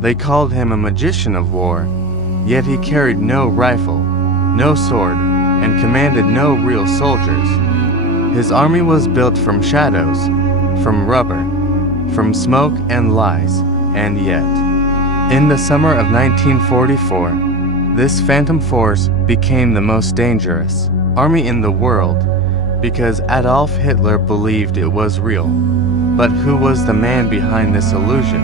They called him a magician of war, yet he carried no rifle, no sword, and commanded no real soldiers. His army was built from shadows, from rubber, from smoke and lies, and yet, in the summer of 1944, this phantom force became the most dangerous army in the world because Adolf Hitler believed it was real. But who was the man behind this illusion?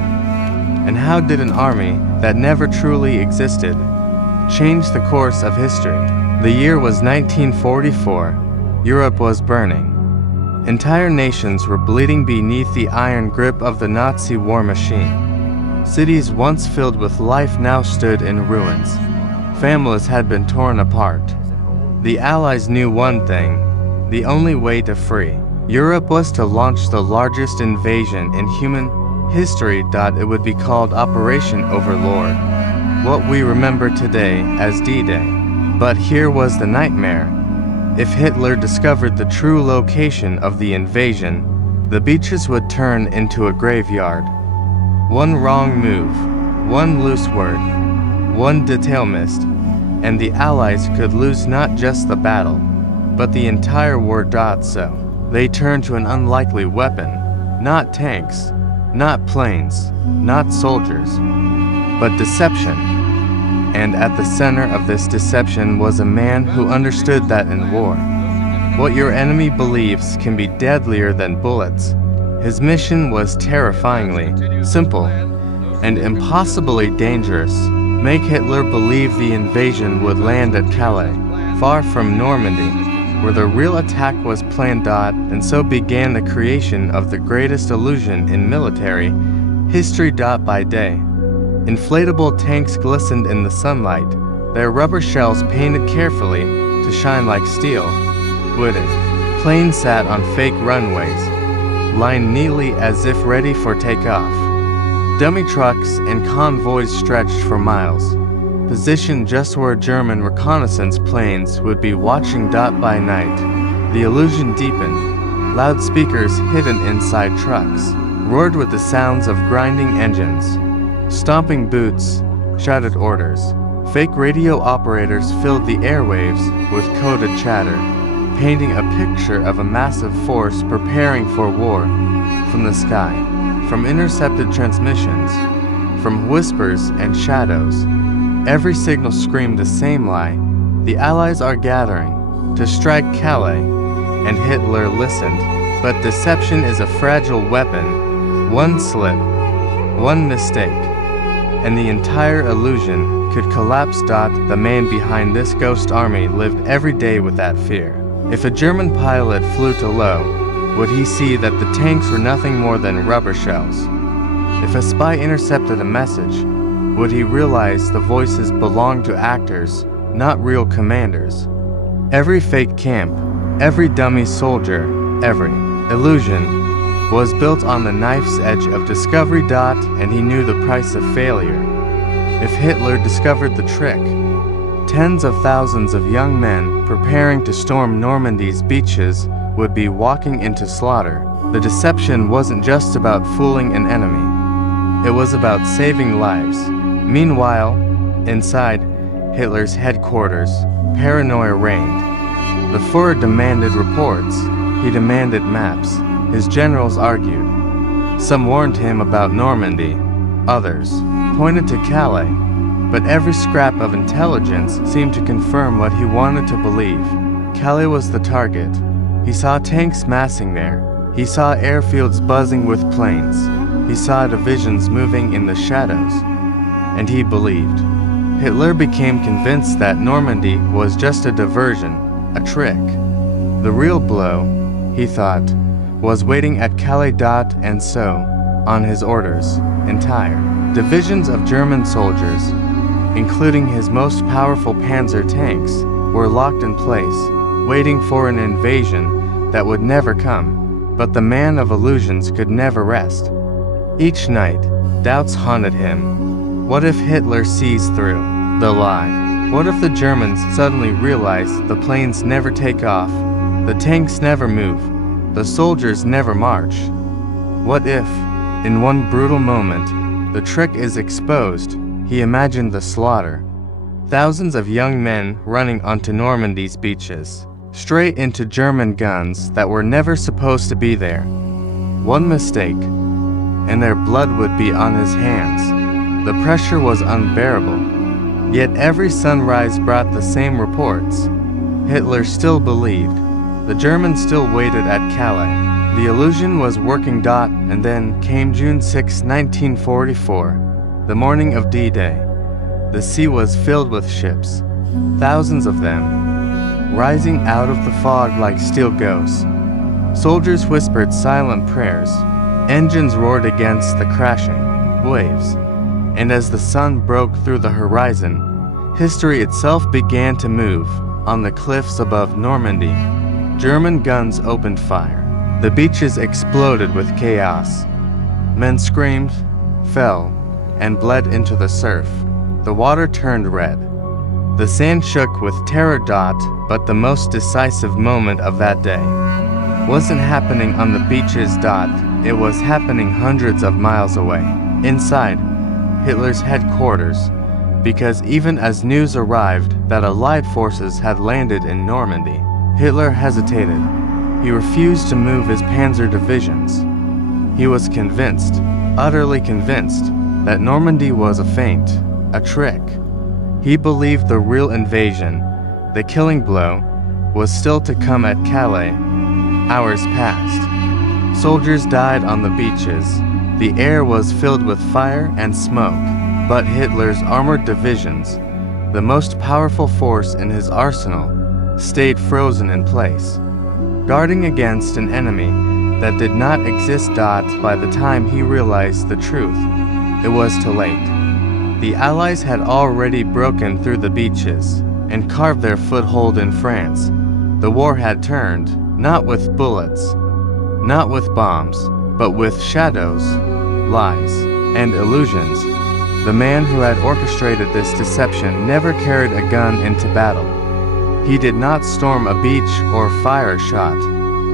And how did an army that never truly existed change the course of history? The year was 1944. Europe was burning. Entire nations were bleeding beneath the iron grip of the Nazi war machine. Cities once filled with life now stood in ruins. Families had been torn apart. The Allies knew one thing: the only way to free Europe was to launch the largest invasion in human history. It would be called Operation Overlord, what we remember today as D-Day. But here was the nightmare. If Hitler discovered the true location of the invasion, the beaches would turn into a graveyard. One wrong move, one loose word, one detail missed, and the Allies could lose not just the battle, but the entire war. So they turned to an unlikely weapon, not tanks, not planes, not soldiers, but deception. And at the center of this deception was a man who understood that in war, what your enemy believes can be deadlier than bullets. His mission was terrifyingly simple and impossibly dangerous: make Hitler believe the invasion would land at Calais, far from Normandy, where the real attack was planned. And so began the creation of the greatest illusion in military history. By day, inflatable tanks glistened in the sunlight, their rubber shells painted carefully to shine like steel. Wooden planes sat on fake runways, lined neatly as if ready for takeoff. Dummy trucks and convoys stretched for miles, positioned just where German reconnaissance planes would be watching. By night, the illusion deepened. Loudspeakers hidden inside trucks roared with the sounds of grinding engines. Stomping boots shouted orders. Fake radio operators filled the airwaves with coded chatter, painting a picture of a massive force preparing for war. From the sky, from intercepted transmissions, from whispers and shadows, every signal screamed the same lie: the Allies are gathering to strike Calais. And Hitler listened. But deception is a fragile weapon. One slip, one mistake, and the entire illusion could collapse. The man behind this ghost army lived every day with that fear. If a German pilot flew too low, would he see that the tanks were nothing more than rubber shells? If a spy intercepted a message, would he realize the voices belonged to actors, not real commanders? Every fake camp, every dummy soldier, every illusion was built on the knife's edge of discovery. And he knew the price of failure. If Hitler discovered the trick, tens of thousands of young men preparing to storm Normandy's beaches would be walking into slaughter. The deception wasn't just about fooling an enemy. It was about saving lives. Meanwhile, inside Hitler's headquarters, paranoia reigned. The Führer demanded reports. He demanded maps. His generals argued. Some warned him about Normandy. Others pointed to Calais. But every scrap of intelligence seemed to confirm what he wanted to believe. Calais was the target. He saw tanks massing there. He saw airfields buzzing with planes. He saw divisions moving in the shadows. And he believed. Hitler became convinced that Normandy was just a diversion, a trick. The real blow, he thought, was waiting at Calais. And so, on his orders, entire divisions of German soldiers, including his most powerful panzer tanks, were locked in place, waiting for an invasion that would never come. But the man of illusions could never rest. Each night, doubts haunted him. What if Hitler sees through the lie? What if the Germans suddenly realize the planes never take off, the tanks never move, the soldiers never march? What if, in one brutal moment, The trick is exposed. He imagined the slaughter. Thousands of young men running onto Normandy's beaches, straight into German guns that were never supposed to be there. One mistake, and their blood would be on his hands. The pressure was unbearable. Yet every sunrise brought the same reports. Hitler still believed. The Germans still waited at Calais. The illusion was working. And then came June 6, 1944, the morning of D-Day. The sea was filled with ships, thousands of them, rising out of the fog like steel ghosts. Soldiers whispered silent prayers. Engines roared against the crashing waves. And as the sun broke through the horizon, history itself began to move. On the cliffs above Normandy, German guns opened fire. The beaches exploded with chaos. Men screamed, fell, and bled into the surf. The water turned red. The sand shook with terror. But the most decisive moment of that day wasn't happening on the beaches. It was happening hundreds of miles away, inside Hitler's headquarters, because even as news arrived that Allied forces had landed in Normandy, Hitler hesitated. He refused to move his panzer divisions. He was convinced, utterly convinced, that Normandy was a feint, a trick. He believed the real invasion, the killing blow, was still to come at Calais. Hours passed. Soldiers died on the beaches. The air was filled with fire and smoke. But Hitler's armored divisions, the most powerful force in his arsenal, stayed frozen in place, guarding against an enemy that did not exist. By the time he realized the truth, it was too late. The Allies had already broken through the beaches and carved their foothold in France. The war had turned, not with bullets, not with bombs, but with shadows, lies, and illusions. The man who had orchestrated this deception never carried a gun into battle. He did not storm a beach or fire a shot.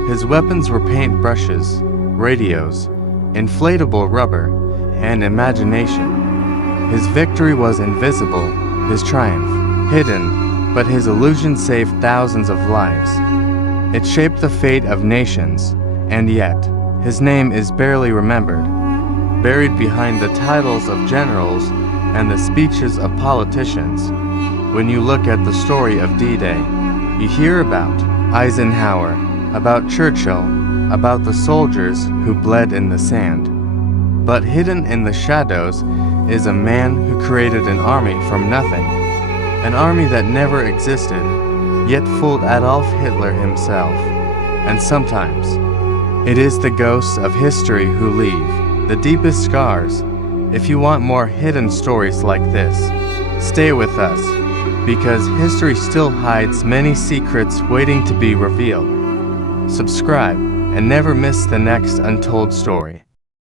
His weapons were paintbrushes, radios, inflatable rubber, and imagination. His victory was invisible, his triumph hidden, but his illusion saved thousands of lives. It shaped the fate of nations, and yet, his name is barely remembered, buried behind the titles of generals and the speeches of politicians. When you look at the story of D-Day, you hear about Eisenhower, about Churchill, about the soldiers who bled in the sand. But hidden in the shadows is a man who created an army from nothing, an army that never existed, yet fooled Adolf Hitler himself. And sometimes, it is the ghosts of history who leave the deepest scars. If you want more hidden stories like this, stay with us, because history still hides many secrets waiting to be revealed. Subscribe and never miss the next untold story.